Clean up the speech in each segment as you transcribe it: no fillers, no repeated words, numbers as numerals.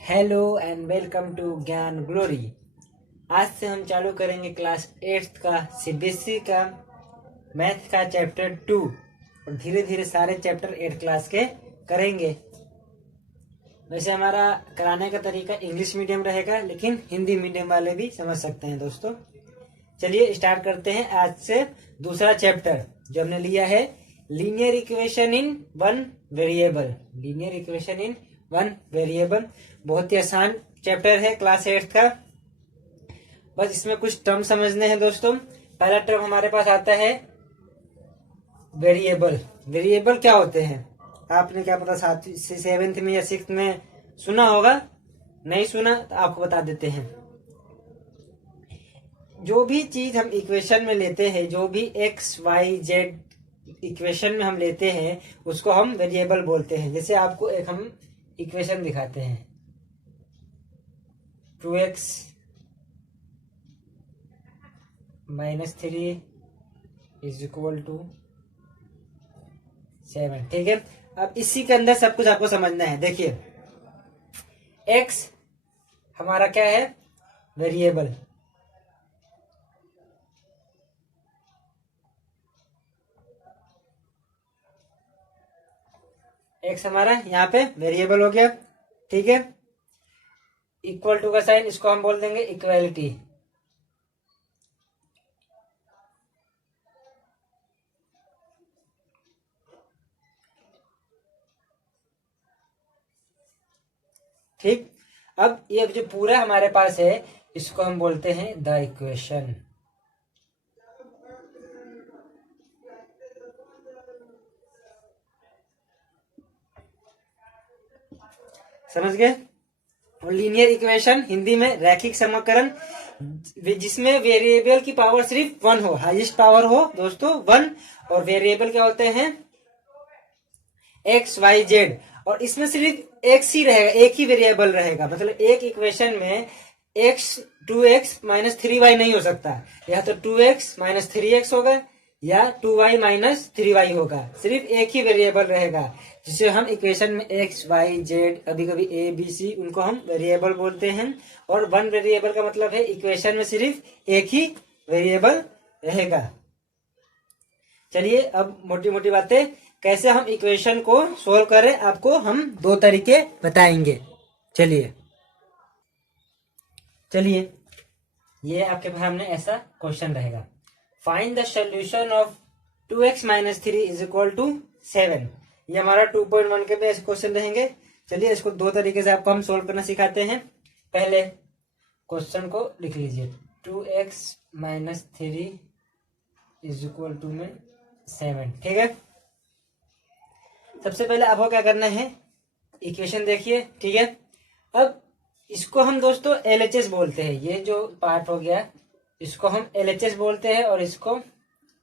Hello and welcome to ज्ञान glory. आज से हम चालू करेंगे क्लास 8th का सीबीएसई का मैथ का चैप्टर 2 और धीरे धीरे सारे चैप्टर 8 क्लास के करेंगे। वैसे हमारा कराने का तरीका इंग्लिश मीडियम रहेगा, लेकिन हिंदी मीडियम वाले भी समझ सकते हैं दोस्तों। चलिए स्टार्ट करते हैं आज से दूसरा चैप्टर जो हमने लिया है, linear equation in one variable. Linear equation in one variable बहुत ही आसान चैप्टर है क्लास 8 का। बस इसमें कुछ टर्म समझने हैं दोस्तों। पहला टर्म हमारे पास आता है वेरिएबल। वेरिएबल क्या होते हैं आपने क्या पता 7th में या 6th में सुना होगा, नहीं सुना तो आपको बता देते हैं। जो भी चीज हम इक्वेशन में लेते हैं, जो भी एक्स वाई जेड इक्वेशन में हम लेते हैं, उसको हम वेरिएबल बोलते हैं। जैसे आपको एक हम इक्वेशन दिखाते हैं, 2x - 3 = 7। ठीक है, अब इसी के अंदर सब कुछ आपको समझना है। देखिए x हमारा क्या है, वेरिएबल। x हमारा यहाँ पे वेरिएबल हो गया। ठीक है, इक्वल टू का साइन, इसको हम बोल देंगे इक्वालिटी। ठीक, अब ये जो पूरा हमारे पास है इसको हम बोलते हैं द इक्वेशन। समझ गए। और लीनियर इक्वेशन हिंदी में रैखिक समीकरण जिसमें वेरिएबल की पावर सिर्फ 1 हो, हाईएस्ट पावर हो दोस्तों 1। और वेरिएबल क्या होते हैं, एक्स वाई जेड। और इसमें सिर्फ एक्स ही रहेगा, एक ही वेरिएबल रहेगा। मतलब एक इक्वेशन में एक्स 2x - 3y नहीं हो सकता, या तो 2x - 3x होगा या 2y - 3y होगा। सिर्फ एक ही वेरिएबल रहेगा, जिसे हम इक्वेशन में एक्स वाई जेड, कभी कभी ए बी सी, उनको हम वेरिएबल बोलते हैं। और वन वेरिएबल का मतलब है इक्वेशन में सिर्फ एक ही वेरिएबल रहेगा। चलिए अब मोटी मोटी बातें कैसे हम इक्वेशन को सोल्व करें, आपको हम 2 तरीके बताएंगे। चलिए ये आपके सामने ऐसा क्वेश्चन रहेगा, find the solution of 2x - 3 = 7। ये हमारा 2.1 के भी ऐसे क्वेश्चन रहेंगे। चलिए इसको 2 तरीके से आपको हम सोल्व करना सिखाते हैं। पहले क्वेश्चन को लिख लीजिए, 2x - 3 = 7। ठीक है, सबसे पहले आपको क्या करना है, इक्वेशन देखिए। ठीक है, अब इसको हम दोस्तों LHS बोलते हैं। ये जो पार्ट हो गया इसको हम LHS बोलते हैं, और इसको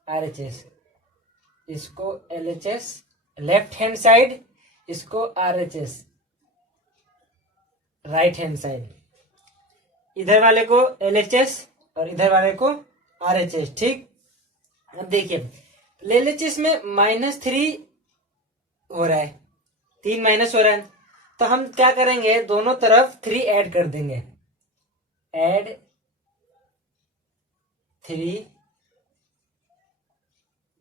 RHS। इसको LHS लेफ्ट हैंड साइड, इसको RHS राइट हैंड साइड। इधर वाले को LHS और इधर वाले को RHS। ठीक, अब देखिए LHS में -3 हो रहा है, 3 माइनस हो रहा है, तो हम क्या करेंगे, दोनों तरफ 3 ऐड कर देंगे। ऐड 3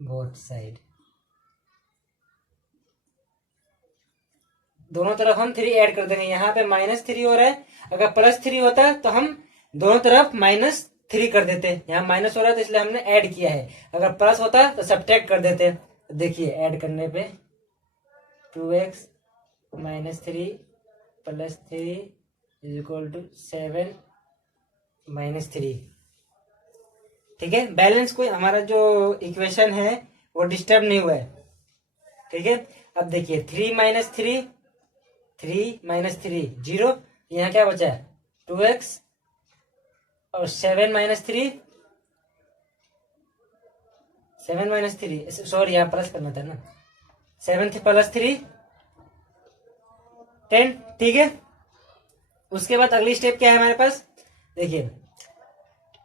बोथ साइड, दोनों तरफ हम 3 ऐड कर देंगे। यहाँ पे -3 हो रहा है, अगर +3 होता तो हम दोनों तरफ -3 कर देते। यहाँ माइनस हो रहा है तो इसलिए हमने ऐड किया है। अगर प्लस होता तो सब्ट्रैक्ट कर देते। देखिए ऐड करने पे 2x - 3 + 3 = 7 - 3। ठीक है, बैलेंस कोई हमारा जो इक्वेशन है वो डिस्टर्ब नहीं हुआ है। ठीक है, अब देखिए 3 - 3 3 - 3 0, यहाँ क्या बचा है 2x, और 7 - 3 सॉरी यहाँ प्लस करना था ना, 7 + 3 10। ठीक है, उसके बाद अगली स्टेप क्या है हमारे पास, देखिए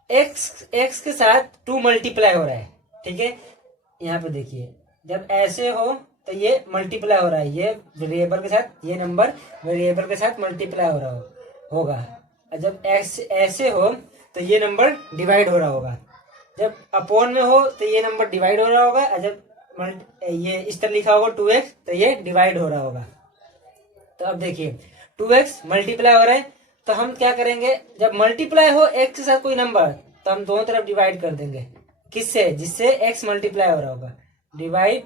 x के साथ 2 मल्टीप्लाई हो रहा है। ठीक है, यहाँ पे देखिए जब ऐसे हो तो ये मल्टीप्लाई हो रहा है, ये वेरिएबल के साथ, ये नंबर वेरिएबल के साथ मल्टीप्लाई हो रहा होगा। और जब ऐसे हो तो ये नंबर डिवाइड हो रहा होगा। जब अपॉन में हो तो ये नंबर डिवाइड हो रहा होगा, और जब ये इस तरह लिखा होगा 2x तो ये डिवाइड हो रहा होगा। तो अब देखिए 2x मल्टीप्लाई हो रहा है, तो हम क्या करेंगे, जब मल्टीप्लाई हो x के साथ कोई नंबर तो हम दोनों तरफ डिवाइड कर देंगे। किससे? जिससे x मल्टीप्लाई हो रहा होगा। Divide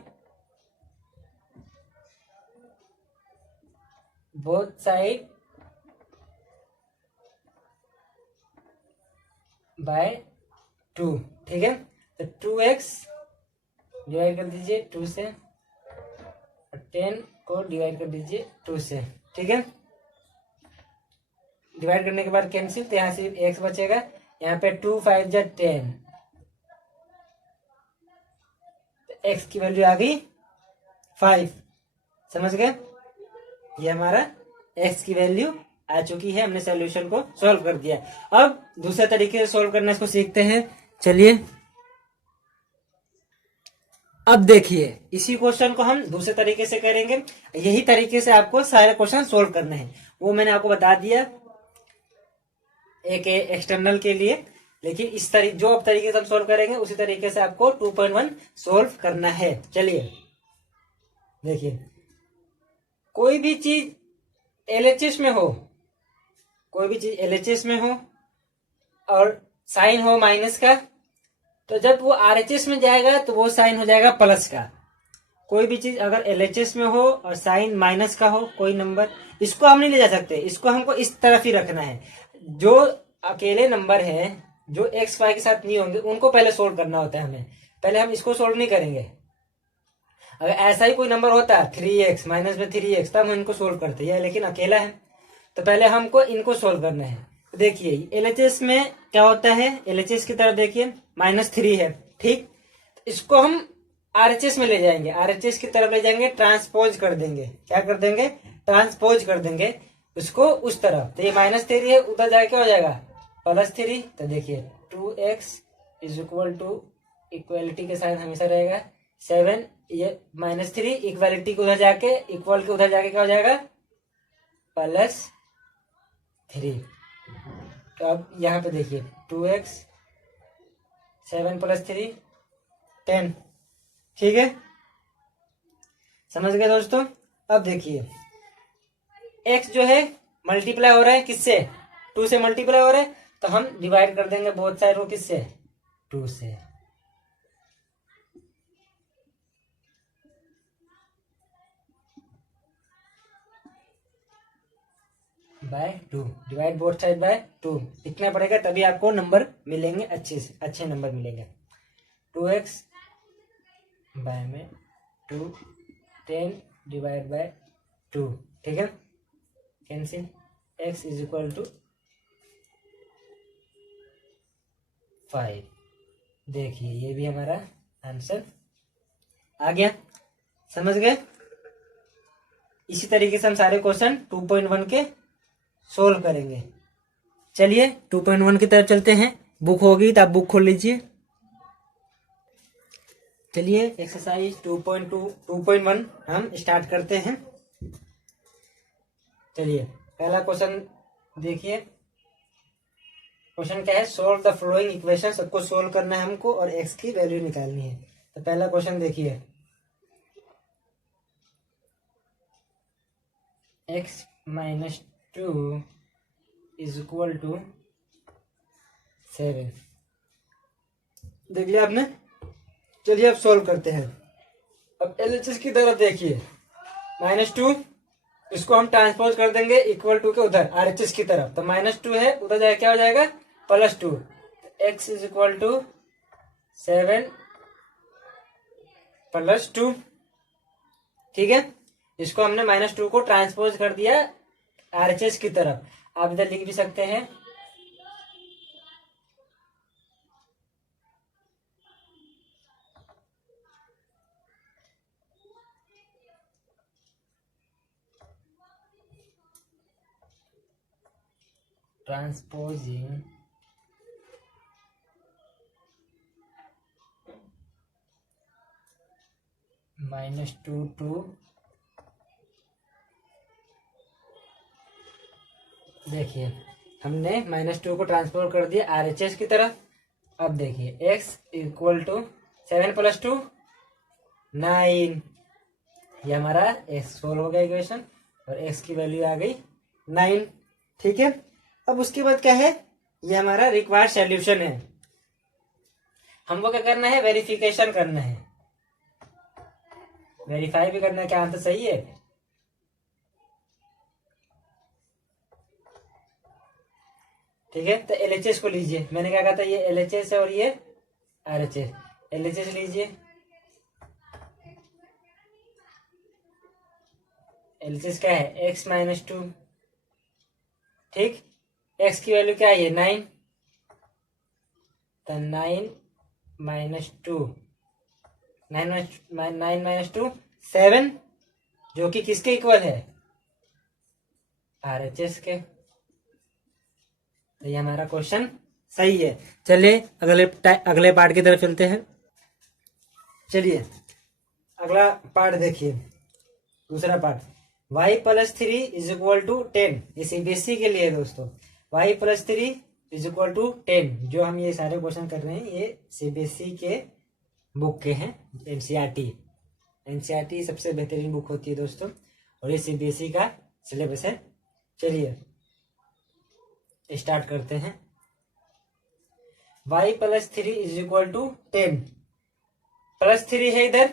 both side by 2। ठीक है, तो 2x डिवाइड कर दीजिए 2 से, 10 को डिवाइड कर दीजिए 2 से। ठीक है, डिवाइड करने के बाद कैंसिल, तो यहाँ सिर्फ x बचेगा। यहाँ पे 2 5 जा 10, तो x की वैल्यू आ गई 5। समझ गए? ये हमारा x की वैल्यू आ चुकी है, हमने सॉल्यूशन को सॉल्व कर दिया। अब दूसरे तरीके से सॉल्व करना इसको सीखते हैं। चलिए अब देखिए, इसी क्वेश्चन को हम दूसरे तरीके से करेंगे। यही तरीके से आपको सारे क्वेश्चन सोल्व करने हैं, वो मैंने आपको बता दिया एक एक्सटर्नल के लिए। लेकिन इस तरीके जो अब तरीके से हम सोल्व करेंगे उसी तरीके से आपको 2.1 सोल्व करना है। चलिए देखिए, कोई भी चीज एलएचएस में हो, कोई भी चीज एलएचएस में हो और साइन हो माइनस का, तो जब वो आरएचएस में जाएगा तो वो साइन हो जाएगा प्लस का। कोई भी चीज अगर एलएचएस में हो और साइन माइनस का हो, कोई नंबर, इसको हम नहीं ले जा सकते, इसको हमको इस तरफ ही रखना है। जो अकेले नंबर है जो एक्स वाई के साथ नहीं होंगे उनको पहले सोल्व करना होता है हमें, पहले हम इसको सोल्व नहीं करेंगे। अगर ऐसा ही कोई नंबर होता है 3x माइनस में 3x, तब हम इनको सोल्व करते हैं, लेकिन अकेला है तो पहले हमको इनको सोल्व करना है। तो देखिए एलएचएस में क्या होता है, एलएचएस की तरफ देखिए -3 है। ठीक, इसको हम आरएचएस में ले जाएंगे, आरएचएस की तरफ ले जाएंगे, ट्रांसपोज कर देंगे। क्या कर देंगे? ट्रांसपोज कर देंगे उसको उस तरफ। तो ये -3 है, उधर जाके क्या हो जाएगा +3। तो देखिए 2x is equal to, equality के साथ हमेशा रहेगा 7, ये -3 इक्वलिटी को उधर जाके, इक्वल के उधर जाके क्या हो जाएगा +3। तो अब यहाँ पे देखिए 2x 7 + 3 10। ठीक है, समझ गए दोस्तों? अब देखिए x जो है मल्टीप्लाई हो रहा है किससे? 2 से मल्टीप्लाई हो रहा है, तो हम डिवाइड कर देंगे बोथ साइड को किससे? 2 से। By 2, divide both side by 2 लिखना पड़ेगा, तभी आपको नंबर मिलेंगे, अच्छे नंबर मिलेंगे। 2x बाय में 2, 10 डिवाइड बाय 2। ठीक है, cancel, x is equal to 5। देखिए ये भी हमारा आंसर आ गया। समझ गए? इसी तरीके से हम सारे क्वेश्चन 2.1 के सोल्व करेंगे। चलिए 2.1 की तरफ चलते हैं। बुक होगी तो आप बुक खोल लीजिए। चलिए एक्सरसाइज 2.1 हम स्टार्ट करते हैं। चलिए पहला क्वेश्चन देखिए, क्वेश्चन क्या है, सोल्व द फॉलोइंग इक्वेशन। सबको सोल्व करना है हमको और x की वैल्यू निकालनी है। तो पहला क्वेश्चन देखिए, x - 2 इज इक्वल टू 7। देख लिया आपने? चलिए अब सोल्व करते हैं। अब एलएचएस की तरफ देखिए, -2 इसको हम ट्रांसपोज कर देंगे इक्वल टू के उधर आरएचएस की तरफ। तो -2 है, उधर जाए क्या हो जाएगा +2। x is equal to 7 + 2। ठीक है, इसको हमने -2 को ट्रांसपोज कर दिया आरएचएस की तरफ। आप इधर लिख भी सकते हैं ट्रांसपोजिंग -2 टू, देखिए हमने -2 को ट्रांसफर कर दिया RHS की तरफ। अब देखिए x इक्वल टू 7 + 2 9, ये हमारा x सोल्व हो गया इक्वेशन, और x की वैल्यू आ गई 9। ठीक है, अब उसके बाद क्या है, ये हमारा रिक्वायर्ड सॉल्यूशन है। हमको क्या करना है, वेरिफिकेशन करना है, वेरीफाई भी करना है क्या आंसर सही है। ठीक है, तो LHS को लीजिए, मैंने क्या कहा था, ये LHS है और ये RHS। LHS लीजिए, LHS क्या है, x -2। ठीक, x की वैल्यू क्या है, 9, तो 9 - 2, 9 - 2 7, जो कि किसके इक्वल है, RHS के। तो ये हमारा क्वेश्चन सही है। चलिए अगले पार्ट की तरफ चलते हैं। चलिए अगला पार्ट देखिए, दूसरा पार्ट, y + 3 = 10। ये CBSE के लिए है दोस्तों, y + 3 = 10। जो हम ये सारे क्वेश्चन कर रहे हैं ये CBSE के बुक के हैं। एनसीईआरटी सबसे बेहतरीन बुक होती है दोस्तों, और ये CBSE का सिलेबस है। चलिए स्टार्ट करते हैं। y + 3 = 10, +3 है इधर,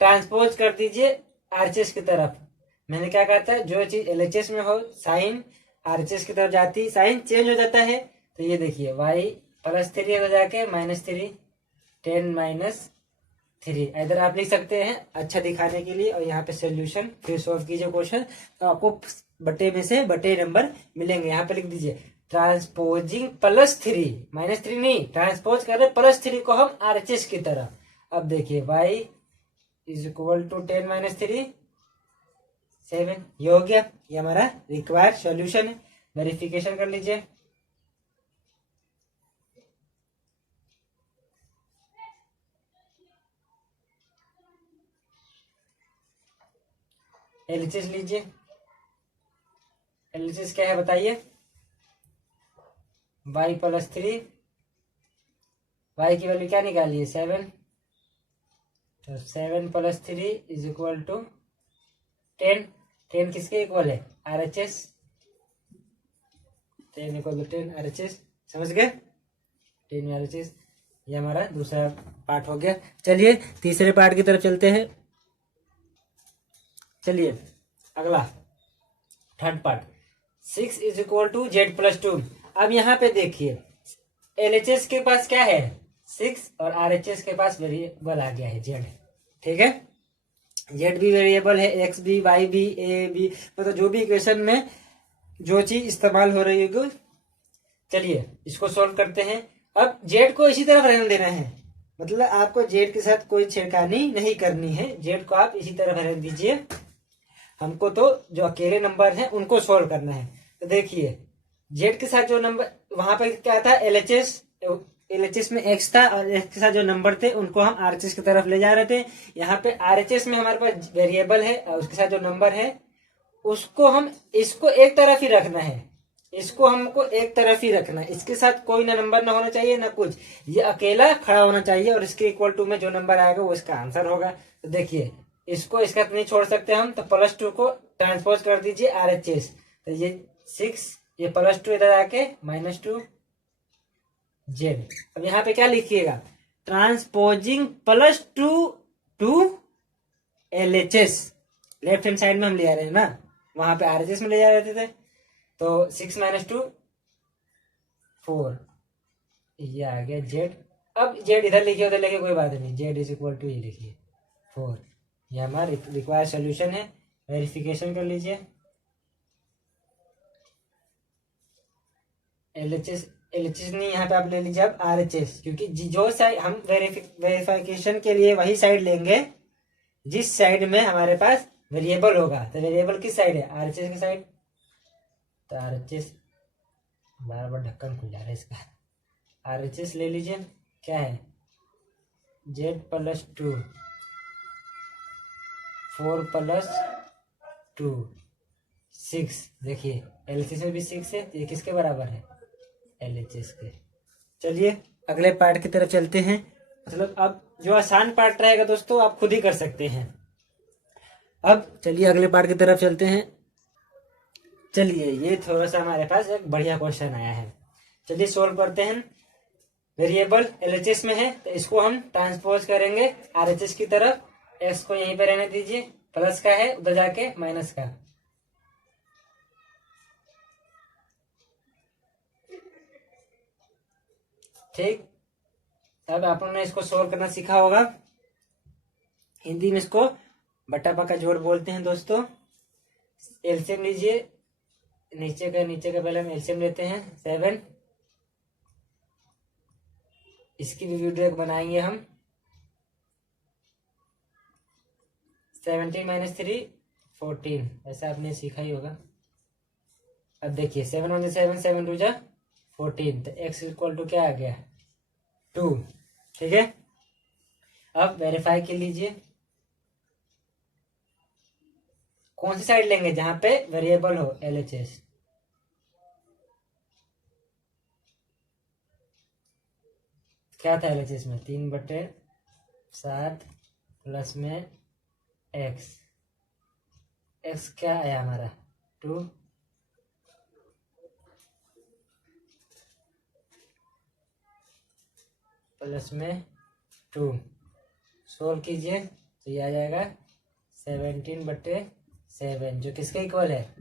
ट्रांसपोज कर दीजिए RHS की तरफ। मैंने क्या कहा था, जो चीज LHS में हो साइन RHS की तरफ जाती, साइन चेंज हो जाता है। तो ये देखिए y + 3 हो जाके -3, 10 - 3 इधर आप लिख सकते हैं अच्छा दिखाने के लिए। और यहाँ पे सोल्यूशन फिर सोल्व कीजिए क्वेश्चन, तो आपको बटे में से बटे नंबर मिलेंगे। यहाँ पे लिख दीजिए ट्रांसपोजिंग +3, -3 नहीं, ट्रांसपोज कर रहे +3 को हम RHS की तरफ। अब देखिए y = 10 - 3 7, ये हो गया, ये हमारा रिक्वायर्ड सॉल्यूशन है। वेरिफिकेशन कर लीजिए। LHS लीजिए, LHS क्या है बताइए, y + 3, y की वैल्यू क्या निकालिए 7, तो 7 + 3 = 10। 10 किसके इक्वल है, RHS। 10 = 10 RHS, समझ गए, 10 RHS। ये हमारा दूसरा पार्ट हो गया। चलिए तीसरे पार्ट की तरफ चलते हैं। चलिए अगला थर्ड पार्ट, 6 = Z + 2। अब यहाँ पे देखिए LHS के पास क्या है 6, और RHS के पास वेरिएबल आ गया है Z। ठीक है, Z भी वेरिएबल है, X भी, Y भी, A भी, मतलब जो भी इक्वेशन में जो चीज इस्तेमाल हो रही होगी। चलिए इसको सॉल्व करते हैं। अब Z को इसी तरफ रहने देना है, मतलब आपको Z के साथ कोई छेड़खानी नहीं करनी है, Z को आप इसी तरफ रहने दीजिए। हमको तो जो अकेले नंबर हैं उनको सॉल्व करना है। तो देखिए Z के साथ जो नंबर वहां पर क्या था, LHS में X था, और X के साथ जो नंबर थे उनको हम RHS की तरफ ले जा रहे थे। यहाँ पे RHS में हमारे पास वेरिएबल है, और उसके साथ जो नंबर है उसको हम इसको एक तरफ ही रखना है, इसको हमको एक तरफ ही रखना है। इसके साथ कोई ना नंबर ना होना चाहिए ना कुछ, ये अकेला खड़ा होना चाहिए, और इसके इक्वल टू में जो नंबर आएगा वो इसका आंसर होगा। तो देखिए इसको इसका नहीं छोड़ सकते हम, तो +2 को ट्रांसपोज कर दीजिए RHS। तो ये 6, ये +2 इधर आके -2 Z। अब यहाँ पे क्या लिखिएगा, transposing +2 to LHS। Left hand side में हम ले आ रहे हैं ना, वहां पे RHS में ले जा रहे थे। तो 6 - 2 4, ये आ गया Z। अब Z इधर लिखिए उधर लिखिए कोई बात नहीं, Z = ये लिखिए 4। ये हमारा रिक्वायर्ड सॉल्यूशन है। वेरिफिकेशन कर लीजिए। LHS नहीं, यहाँ पे आप ले लीजिए अब RHS, क्योंकि जो साइड हम वेरिफिकेशन के लिए वही साइड लेंगे जिस साइड में हमारे पास वेरिएबल होगा। तो वेरिएबल किस साइड है, RHS की साइड। तो RHS, बार बार ढक्कन खुल जा रहा है इसका, RHS ले लीजिए, क्या है Z + 2, 4 + 2 6। देखिए LHS में भी 6 है, ये किसके बराबर है? LHS के। चलिए अगले पार्ट की तरफ चलते हैं। मतलब अब जो आसान पार्ट रहेगा दोस्तों आप खुद ही कर सकते हैं। अब चलिए अगले पार्ट की तरफ चलते हैं। चलिए ये थोड़ा सा हमारे पास एक बढ़िया क्वेश्चन आया है, चलिए सोल्व करते हैं। वेरिएबल LHS में है तो इसको हम ट्रांसपोज करेंगे RHS की तरफ। x को यहीं पे रहने दीजिए, प्लस का है उधर जाके माइनस का। ठीक, अब आप लोगों ने इसको सोल्व करना सीखा होगा। हिंदी में इसको बट्टा पक्का जोड़ बोलते हैं दोस्तों। एलसीएम लीजिए, नीचे का पहले हम एलसीएम लेते हैं 7। इसकी भी वीडियो एक बनाएंगे हम। 17 - 3 14, ऐसा आपने सीखा ही होगा। अब देखिए 7 × 1 7, 7 × 2 14, तो x = क्या आ गया? 2। ठीक है, अब वेरीफाई कर लीजिए। कौन सी साइड लेंगे? जहां पे वेरिएबल हो LHS। क्या था LHS में? 3/7 प्लस में x। x क्या आया हमारा? 2। प्लस में 2। सोल्व कीजिए तो ये आ जाएगा 17/7, जो किसके इक्वल है?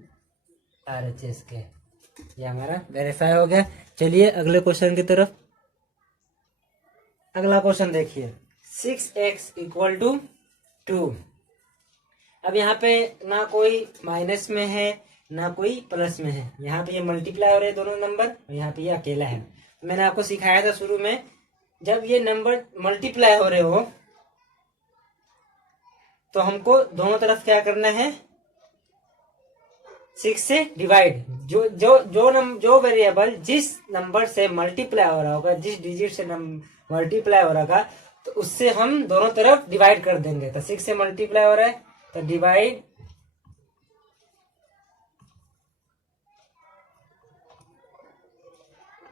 RHS के। ये हमारा वेरीफाई हो गया। चलिए अगले क्वेश्चन की तरफ। अगला क्वेश्चन देखिए, 6x = 2। अब यहाँ पे ना कोई माइनस में है ना कोई प्लस में है, यहाँ पे ये मल्टीप्लाई हो रहे हैं दोनों नंबर, और यहाँ पे ये अकेला है। तो मैंने आपको सिखाया था शुरू में, जब ये नंबर मल्टीप्लाई हो रहे हो तो हमको दोनों तरफ क्या करना है? 6 से डिवाइड। जो वेरिएबल जिस नंबर से मल्टीप्लाई हो रहा होगा, जिस डिजिट से मल्टीप्लाई हो रहा होगा, तो उससे हम दोनों तरफ डिवाइड कर देंगे। तो 6 से मल्टीप्लाई हो रहा है तो डिवाइड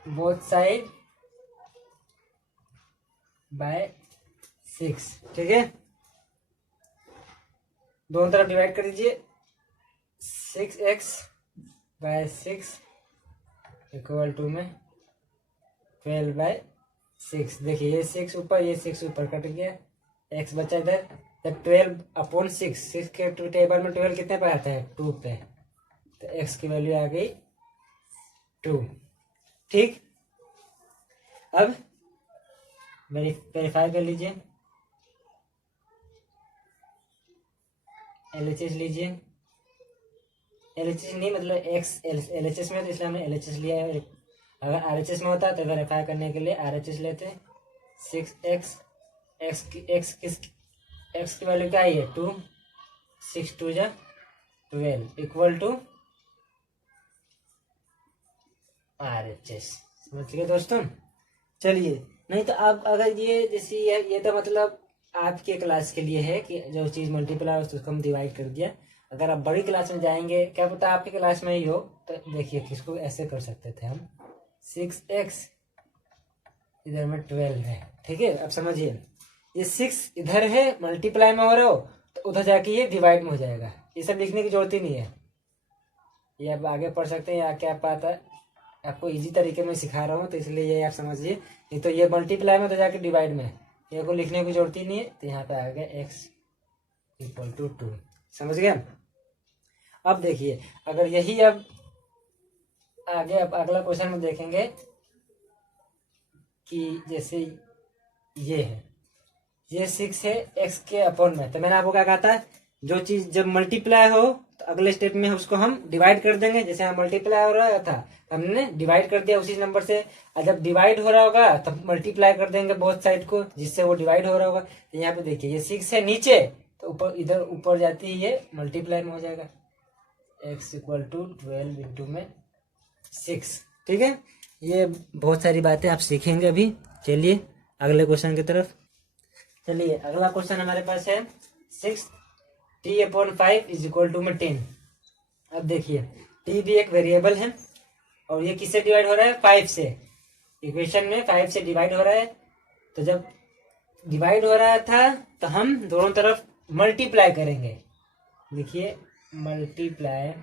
बोथ साइड बाय 6। ठीक है, दोनों तरफ डिवाइड कर दीजिए। 6x / 6 = में 12/6। देखिए ये 6 ऊपर, ये 6 ऊपर कट गया, x बचा इधर। जब 12/6, 6 के टेबल में 12 कितने पे आता है? 2 पे, तो x की वैल्यू आ गई 2। ठीक, अब वेरीफाई कर लीजिए। LHS लीजिए, LHS नहीं मतलब x LHS में, तो इसलिए हमने LHS लिया है। अगर RHS में होता तो वेरीफाई करने के लिए RHS लेते। 6x, x की वैल्यू क्या आई है? 2। 6 × 2 = 12 = RHS। समझ गए दोस्तों? चलिए, नहीं तो आप अगर ये जैसे ये तो मतलब आपके क्लास के लिए है कि जो चीज़ मल्टीप्लाई हो उसको हम डिवाइड कर दिया। अगर आप बड़ी क्लास में जाएंगे, क्या पता आपकी क्लास में ही हो, तो देखिए किसको ऐसे कर सकते थे हम। 6x इधर में 12 है। ठीक है, अब समझिए ये 6 इधर है मल्टीप्लाई में हो रहा हो, तो उधर जाके ये डिवाइड में हो जाएगा। ये सब लिखने की जरूरत ही नहीं है, ये आप आगे पढ़ सकते हैं। या क्या पता, आपको इजी तरीके में सिखा रहा हूँ तो इसलिए ये आप समझिए। नहीं तो ये मल्टीप्लाई में तो जाके डिवाइड में, ये को लिखने की जरूरत ही नहीं है। तो यहाँ पे आ गया x = 2। समझ गए? अब देखिए अगर यही अब आगे अब अगला क्वेश्चन में देखेंगे कि जैसे ये है, ये 6 है x के अपॉन में। तो मैंने आपको क्या कहा था, जो चीज जब मल्टीप्लाई हो तो अगले स्टेप में उसको हम डिवाइड कर देंगे। जैसे हम मल्टीप्लाई हो रहा था, हमने डिवाइड कर दिया उसी नंबर से, और जब डिवाइड हो रहा होगा तब मल्टीप्लाई कर देंगे बोथ साइड को, जिससे वो डिवाइड हो रहा होगा। तो यहाँ पे देखिए ये 6 है नीचे, तो ऊपर इधर ऊपर जाती ही ये मल्टीप्लाई में हो जाएगा। x = 12 में 6। ठीक है, ये बहुत सारी बातें आप सीखेंगे अभी। चलिए अगले क्वेश्चन की तरफ। चलिए अगला क्वेश्चन हमारे पास है 6 t/5 इज इक्वल टू में 10। अब देखिए t भी एक वेरिएबल है और ये किससे डिवाइड हो रहा है, 5 से। इक्वेशन में 5 से डिवाइड हो रहा है, तो जब डिवाइड हो रहा था तो हम दोनों तरफ मल्टीप्लाई करेंगे। देखिए मल्टीप्लाई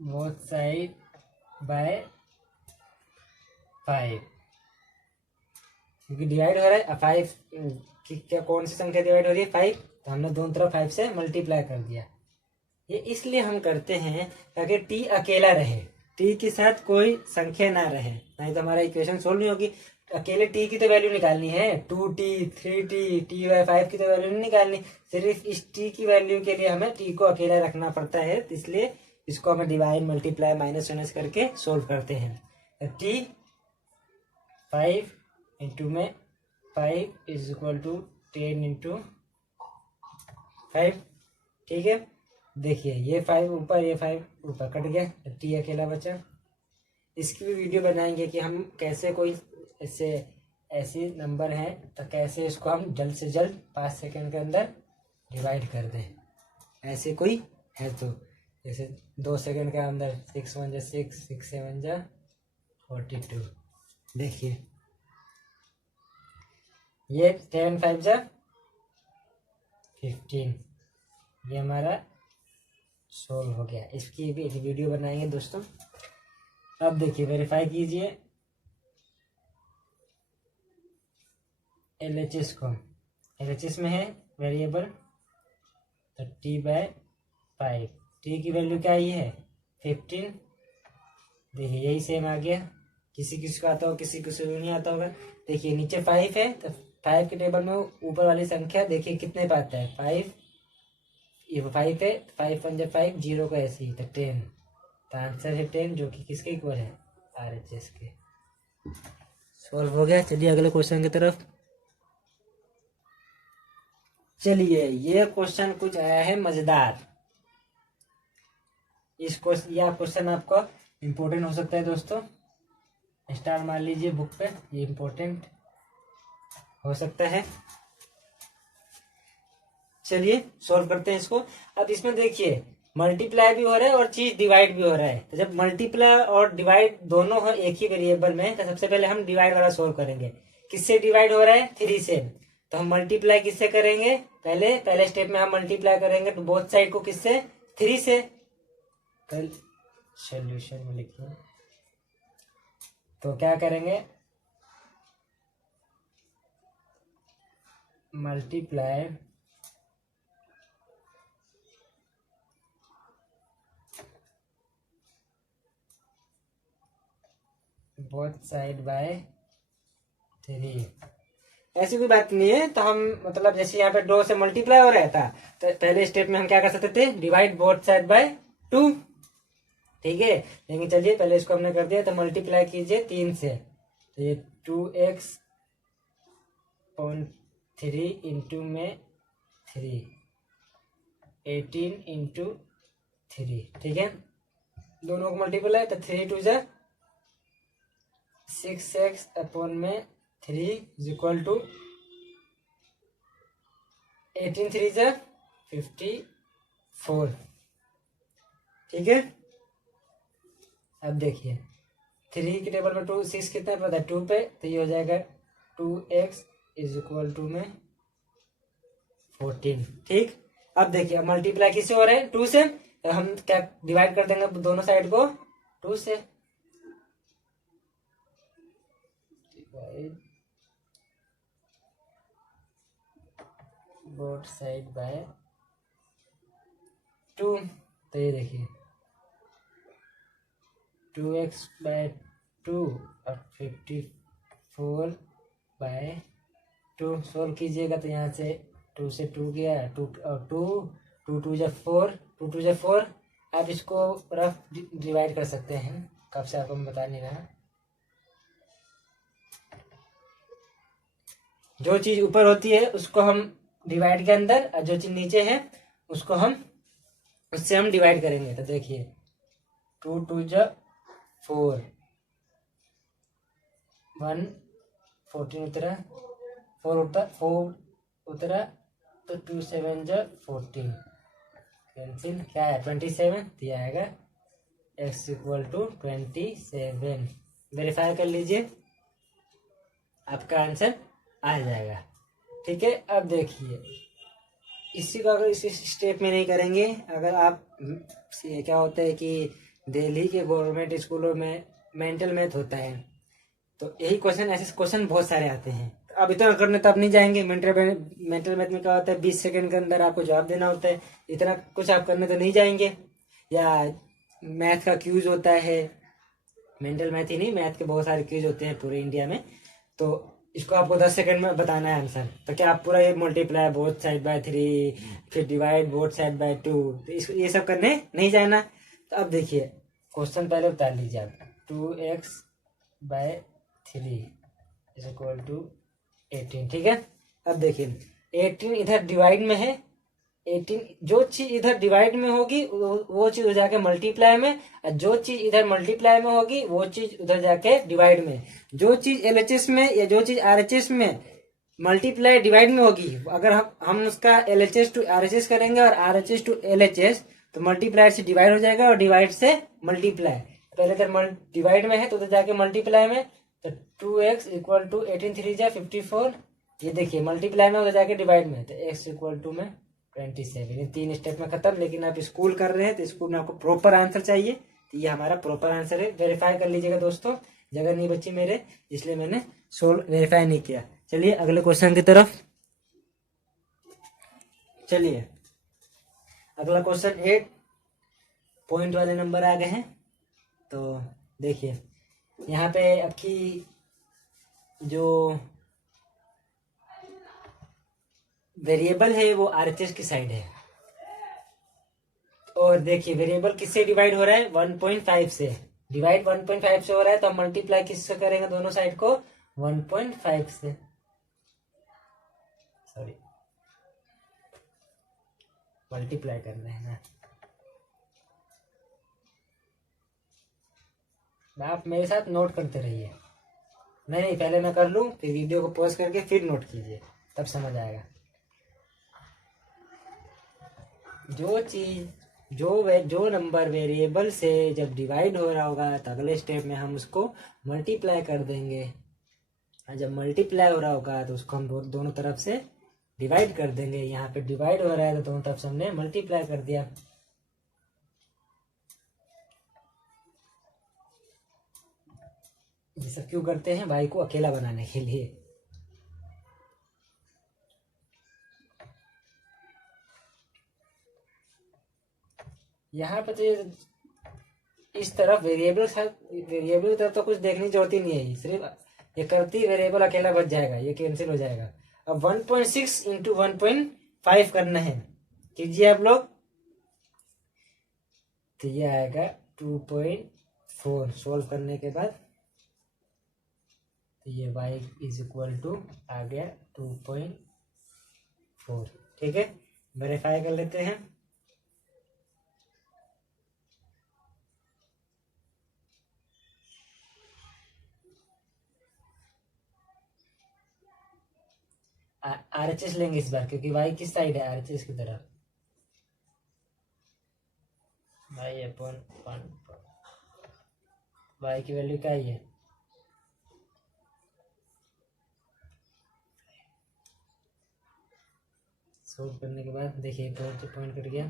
बोथ साइड बाय 5, क्योंकि डिवाइड हो रहा है 5 क्या कौन सी संख्या डिवाइड हो रही है, 5, तो हमने दोनों तरफ 5 से मल्टीप्लाई कर दिया। ये इसलिए हम करते हैं ताकि टी अकेला रहे, टी के साथ कोई संख्या ना रहे, नहीं तो हमारा इक्वेशन सोल्व नहीं होगी। अकेले टी की तो वैल्यू निकालनी है, 2t 3t t/5 की तो वैल्यू नहीं निकालनी, सिर्फ इस टी की वैल्यू के लिए हमें टी को अकेला रखना पड़ता है, इसलिए इसको हमें डिवाइड मल्टीप्लाई माइनस माइनस करके सोल्व करते हैं। टी 5 इंटू में 5 इज इक्वल टू 10 इंटू 5, ठीक है। देखिए ये 5 ऊपर, ये 5 ऊपर कट गया, टी अकेला बचा। इसकी भी वीडियो बनाएंगे कि हम कैसे कोई ऐसे नंबर है तो कैसे इसको हम जल्द से जल्द 5 सेकंड के अंदर डिवाइड कर दें। ऐसे कोई है तो जैसे 2 सेकंड के अंदर 6 1 जा 6 6 7 जा 42। देखिए ये 10 5 जा 15, ये हमारा सोल्व हो गया। इसकी भी एक वीडियो बनाएंगे दोस्तों। अब देखिए वेरीफाई कीजिए LHS को, LHS में है वेरिएबल तो t/5, t की वैल्यू क्या आई है 15। देखिए यही सेम आ गया, किसी किसी को आता होगा किसी किसी को नहीं आता होगा। देखिए नीचे 5 है तो 5 के टेबल में ऊपर वाली संख्या देखिए कितने पे आता है 5, ये 5 है, 5 1 5, 0 का ऐसे ही तो 10, तो आंसर है 10 जो कि किसके इक्वल है RHS के। सॉल्व हो गया। चलिए अगले क्वेश्चन की तरफ। चलिए ये क्वेश्चन कुछ आया है मजेदार। इस क्वेश्चन, यह क्वेश्चन आपको इम्पोर्टेंट हो सकता है दोस्तों, स्टार मान लीजिए बुक पे, ये इम्पोर्टेंट हो सकता है। चलिए सॉल्व करते हैं इसको। अब इसमें देखिए मल्टीप्लाई भी हो रहा है और चीज डिवाइड भी हो रहा है, तो जब मल्टीप्लाई और डिवाइड दोनों हो एक ही वेरिएबल में तो सबसे पहले हम डिवाइड वाला सॉल्व करेंगे। किससे डिवाइड हो रहा है 3 से, तो हम मल्टीप्लाई किससे करेंगे, पहले स्टेप में हम मल्टीप्लाई करेंगे तो बोथ साइड को किससे 3 से। कल सॉल्यूशन में लिखिए तो क्या करेंगे, मल्टीप्लाई बोथ साइड बाय 3। ऐसी कोई बात नहीं है, तो हम मतलब जैसे यहाँ पे 2 से मल्टीप्लाई हो रहा था तो पहले स्टेप में हम क्या कर सकते थे, डिवाइड बोथ साइड बाय 2, ठीक है। लेकिन चलिए पहले इसको हमने कर दिया तो मल्टीप्लाई कीजिए 3 से, तो ये 2x/3 इंटू में 3, 18 इंटू 3, ठीक है। दोनों को मल्टीप्लाई तो 3 2 जा 6x/3 इज इक्वल टू 18 3 जा 54, ठीक है। अब देखिए 3 के टेबल में 2 6 कितना पता है 2 पे, तो ये हो जाएगा 2x इज इक्वल टू में 14, ठीक। अब देखिए मल्टीप्लाई किससे हो रहा है 2 से, तो हम क्या डिवाइड कर देंगे दोनों साइड को 2 से, बोथ साइड बाय 2, तो ये देखिए 2x/2 और 54/2 सोल्व कीजिएगा तो यहाँ से 2 से 2 गया 2 और 2 2 2 जा 4 2 2 जा 4। आप इसको रफ डिवाइड कर सकते हैं, कब से आपको मैं बता नहीं रहा। जो चीज ऊपर होती है उसको हम डिवाइड के अंदर, और जो चीज नीचे है उसको हम उससे हम डिवाइड करेंगे। तो देखिए 2 2 जा 4, 14 उतरा, 4 उतरा, तो 2 7 जा 14, कैंसिल, क्या है 27, दिया आएगा x इक्वल टू 27। वेरीफाई कर लीजिए, आपका आंसर आ जाएगा। ठीक है, अब देखिए इसी को अगर इसी स्टेप में नहीं करेंगे, अगर आप क्या होता है कि दिल्ली के गवर्नमेंट स्कूलों में मेंटल मैथ होता है, तो यही क्वेश्चन, ऐसे क्वेश्चन बहुत सारे आते हैं। अब इतना करने तो आप नहीं जाएंगे। मेंटल मैथ में क्या होता है, 20 सेकंड के अंदर आपको जवाब देना होता है, इतना कुछ आप करने तो नहीं जाएंगे। या मैथ का क्यूज होता है, मेंटल मैथ ही नहीं, मैथ के बहुत सारे क्यूज होते हैं पूरे इंडिया में, तो इसको आपको 10 सेकंड में बताना है आंसर। तो क्या आप पूरा ये मल्टीप्लाई बोथ साइड बाय 3, फिर डिवाइड बोथ साइड बाय 2, तो इसको ये सब करने नहीं जाना। तो अब देखिए क्वेश्चन पहले उतार लीजिए आप, 2x/3 इज इक्वल टू 18। ठीक है, अब देखिए 18 इधर डिवाइड में है, 18 जो चीज इधर डिवाइड में होगी वो चीज उधर जाके मल्टीप्लाई में, और जो चीज इधर मल्टीप्लाई में होगी वो चीज उधर जाके डिवाइड में। जो चीज एलएचएस में या जो चीज आरएचएस में मल्टीप्लाई डिवाइड में होगी, अगर हम उसका एलएचएस टू आरएचएस करेंगे और आरएचएस टू एलएचएस, तो मल्टीप्लाई से डिवाइड हो जाएगा और डिवाइड से मल्टीप्लाई। पहले इधर डिवाइड में है तो उधर जाके मल्टीप्लाई में, तो 2x इक्वल टू 18 3 जा 54, ये देखिए मल्टीप्लाई में उधर जाके डिवाइड में, तो x इक्वल टू में 27। ये 3 स्टेप में खत्म। लेकिन आप स्कूल कर रहे हैं तो स्कूल में आपको प्रॉपर आंसर चाहिए, तो ये हमारा प्रॉपर आंसर है। वेरीफाई कर लीजिएगा दोस्तों, जगह नहीं बची मेरे, इसलिए मैंने वेरीफाई नहीं किया। चलिए अगले क्वेश्चन की तरफ चलिए। अगला क्वेश्चन 8 पॉइंट वाले नंबर आ गए हैं। तो देखिए यहाँ पे आपकी जो वेरिएबल है वो आरएचएस की साइड है, और देखिए वेरिएबल किससे डिवाइड हो रहा है, 1.5 से। डिवाइड 1.5 से हो रहा है, तो हम मल्टीप्लाई किससे करेंगे दोनों साइड को, 1.5 से, सॉरी मल्टीप्लाई करना है ना। आप मेरे साथ नोट करते रहिए, नहीं पहले मैं कर लूं, फिर वीडियो को पॉज करके फिर नोट कीजिए, तब समझ आएगा। जो नंबर वेरिएबल से जब डिवाइड हो रहा होगा, तो अगले स्टेप में हम उसको मल्टीप्लाई कर देंगे, और जब मल्टीप्लाई हो रहा होगा तो उसको हम दोनों तरफ से डिवाइड कर देंगे। यहाँ पे डिवाइड हो रहा है तो दोनों तरफ से हमने मल्टीप्लाई कर दिया। ये सब क्यों करते हैं, भाई को अकेला बनाने के लिए। यहाँ पे तो इस तरफ वेरिएबल की तरफ तो कुछ देखने की जरूरत ही नहीं है, सिर्फ ये करती वेरिएबल अकेला बच जाएगा, ये कैंसिल हो जाएगा। अब 1.6 इंटू 1.5 करना है, कीजिए आप लोग, तो ये आएगा 2.4। सोल्व करने के बाद तो ये y इज इक्वल टू आ गया 2.4। ठीक है, वेरीफाई कर लेते हैं। आरएचएस लेंगे इस बार, क्योंकि y किस साइड है, आरएचएस की तरफ। y की वैल्यू क्या है, सोल्व करने के बाद देखिए पॉइंट कट गया,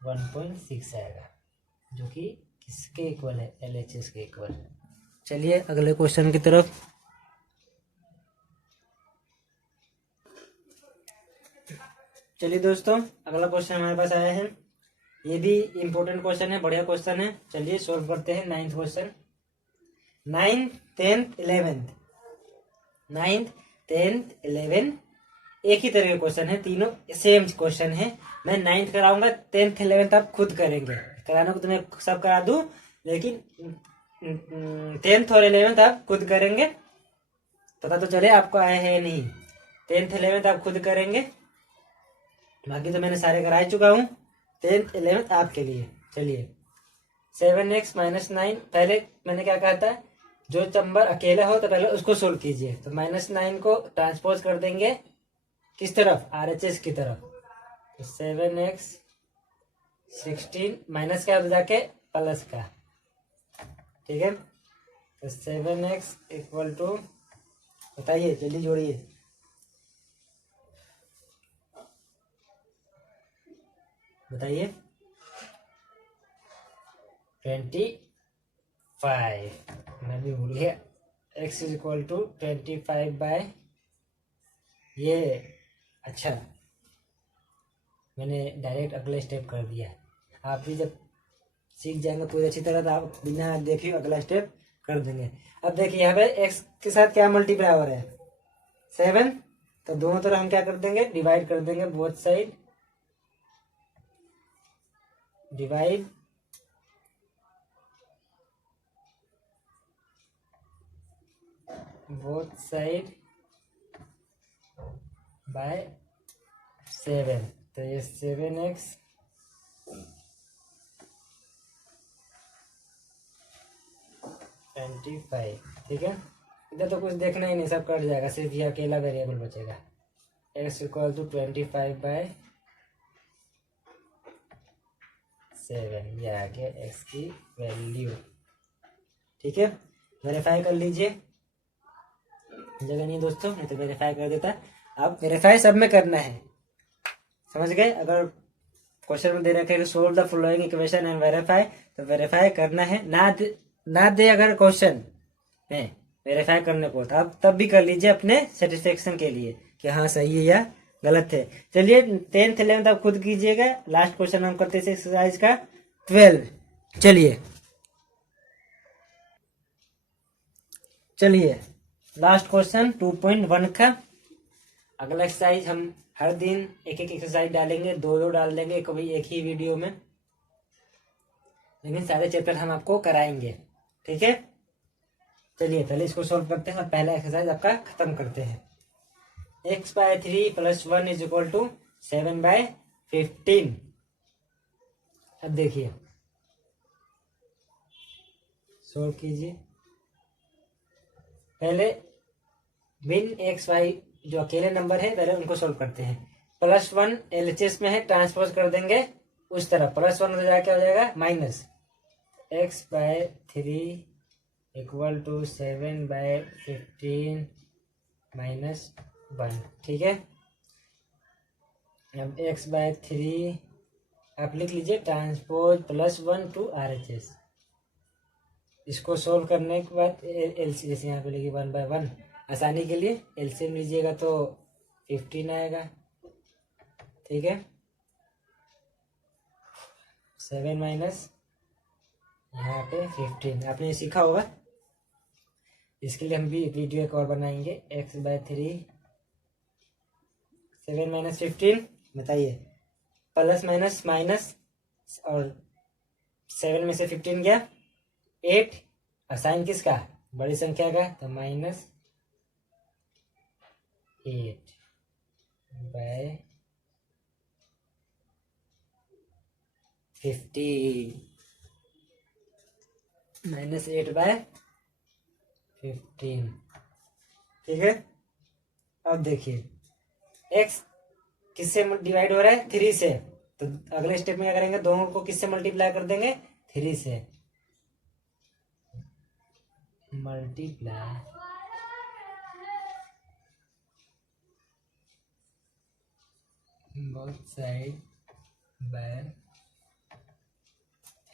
वन 1.6 आएगा, जो कि किसके इक्वल है, एलएचएस के इक्वल। चलिए अगले क्वेश्चन की तरफ। चलिए दोस्तों अगला क्वेश्चन हमारे पास आया है, ये भी इम्पोर्टेंट क्वेश्चन है, बढ़िया क्वेश्चन है। चलिए सोल्व करते हैं। 9th question, 9th 10th 11th, 9th 10th 11th एक ही तरह के क्वेश्चन है, तीनों सेम क्वेश्चन है। मैं 9th कराऊंगा, 10th 11th आप खुद करेंगे, कराना को तो मैं सब करा दूं, लेकिन 10th और 11th आप खुद करेंगे, पता तो चले आपको आया है नहीं। 10th 11th आप खुद करेंगे, बाकी तो मैंने सारे करा चुका हूँ। 10th 11th आपके लिए। चलिए 7x माइनस 9, पहले मैंने क्या कहा था, जो नंबर अकेला हो तो पहले उसको सोल्व कीजिए। तो -9 को ट्रांसपोज कर देंगे किस तरफ, RHS की तरफ। तो 7x 16 माइनस का जाके प्लस का, ठीक है। तो 7x इक्वल टू, बताइए जल्दी जोड़िए, बताइए 25, मैं भी भूल गया। x is equal to 25 by ये, अच्छा मैंने डायरेक्ट अगला स्टेप कर दिया। आप भी जब सीख जाएंगे पूरी अच्छी तरह तो आप बिना देखे अगला स्टेप कर देंगे। अब देखिए यहाँ पे x के साथ क्या मल्टीप्लाई हो रहा है, 7, तो दोनों तरफ हम क्या कर देंगे, डिवाइड कर देंगे, both side divide both side bye 7। तो ये 7x (25), ठीक है। इधर तो कुछ देखना ही नहीं, सब कट जाएगा, सिर्फ ये अकेला वेरिएबल बचेगा। x इक्वल टू 25 बाय 7, ये आ गया x की वैल्यू, ठीक है। वेरीफाई कर लीजिए, जगह नहीं दोस्तों, नहीं तो वेरीफाई कर देता। अब वेरीफाई सब में करना है, समझ गए। अगर क्वेश्चन में दे रखे हैं solve the following equation and verify, तो वेरीफाई करना है। ना दे अगर क्वेश्चन में वेरीफाई करने को, तो आप तब भी कर लीजिए अपने सेटिस्फेक्शन के लिए कि हाँ सही है या गलत है। चलिए 10th 11th आप खुद कीजिएगा। लास्ट क्वेश्चन हम करते हैं एक्सरसाइज का 12। चलिए लास्ट क्वेश्चन 2.1 का अगला एक्सरसाइज। हम हर दिन एक एक एक्सरसाइज डालेंगे, दो डाल देंगे कभी एक ही वीडियो में, लेकिन सारे चैप्टर हम आपको कराएंगे, ठीक है। चलिए पहले इसको सॉल्व करते हैं और पहला एक्सरसाइज आपका खत्म करते हैं। x/3 + 1 is equal to 7/15। अब देखिए सॉल्व कीजिए। पहले बिन x y जो अकेले नंबर है पहले उनको सॉल्व करते हैं। +1 LHS में है, ट्रांसपोज कर देंगे उस तरफ, +1 हो जाएगा, क्या हो जाएगा -x/3 इक्वल टू 7/15 -1, ठीक है। अब x/3 आप लिख लीजिए ट्रांसपोज +1 टू RHS। इसको सोल्व करने के बाद एलसीएम जैसे यहाँ पे लिखिए 1/1, आसानी के लिए एलसीएम लीजिएगा तो 15 आएगा, ठीक है। 7 माइनस यहाँ पे 15 आपने सीखा होगा, इसके लिए हम भी वीडियो एक और बनाएंगे। x/3 7 माइनस 15, बताइए प्लस माइनस माइनस, और 7 में से 15 गया 8, और साइन किसका, बड़ी संख्या का, तो -8/15। -8/15, ठीक है। अब देखिए x किससे डिवाइड हो रहा है, 3 से, तो अगले स्टेप में क्या करेंगे, दोनों को किससे मल्टीप्लाई कर देंगे, 3 से मल्टीप्लाई बोथ साइड बाय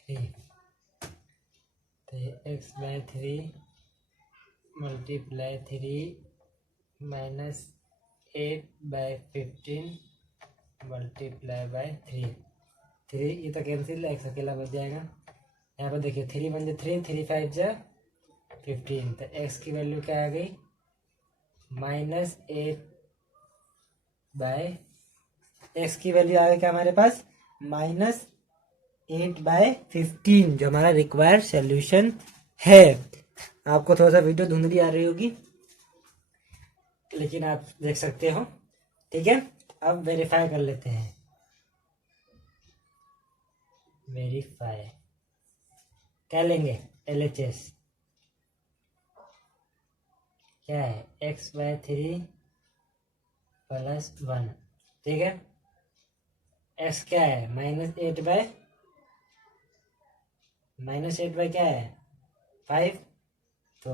3। तो x/3 मल्टीप्लाई 3 -8/15 मल्टीप्लाई बाय 3। ये तो कैंसिल, एक्स अकेला बच जाएगा। यहाँ पर देखिए 3 × 1 = 3, 3 × 5 = 15, तो x की वैल्यू क्या आ गई, -8/, x की वैल्यू आ गई क्या हमारे पास, -8/15, जो हमारा रिक्वायर्ड सॉल्यूशन है। आपको थोड़ा सा वीडियो धुंधली आ रही होगी, लेकिन आप देख सकते हो, ठीक है। अब वेरीफाई कर लेते हैं, वेरीफाई क्या लेंगे, LHS क्या है, x/3 + 1, ठीक है। x क्या है, -8 क्या है 5, तो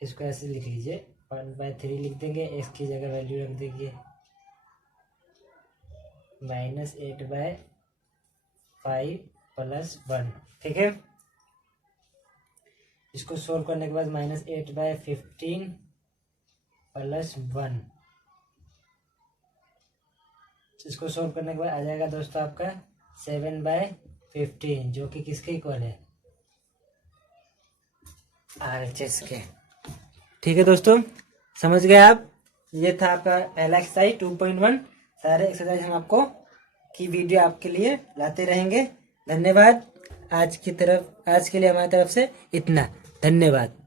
इसको ऐसे लिख लीजिए, 1/3 लिख देंगे, x की जगह वैल्यू रख देंगे -8/5 + 1, ठीक है। इसको सोल्व करने के बाद -8/15 + 1, इसको सोल्व करने के बाद आ जाएगा दोस्तों आपका 7/15, जो कि किसके इक्वल है, RHS के। ठीक है दोस्तों, समझ गए आप। ये था आपका पहला एक्सरसाइज 2.1। सारे एक्सरसाइज हम आपको की वीडियो आपके लिए लाते रहेंगे। धन्यवाद। आज के लिए हमारी तरफ से इतना। धन्यवाद।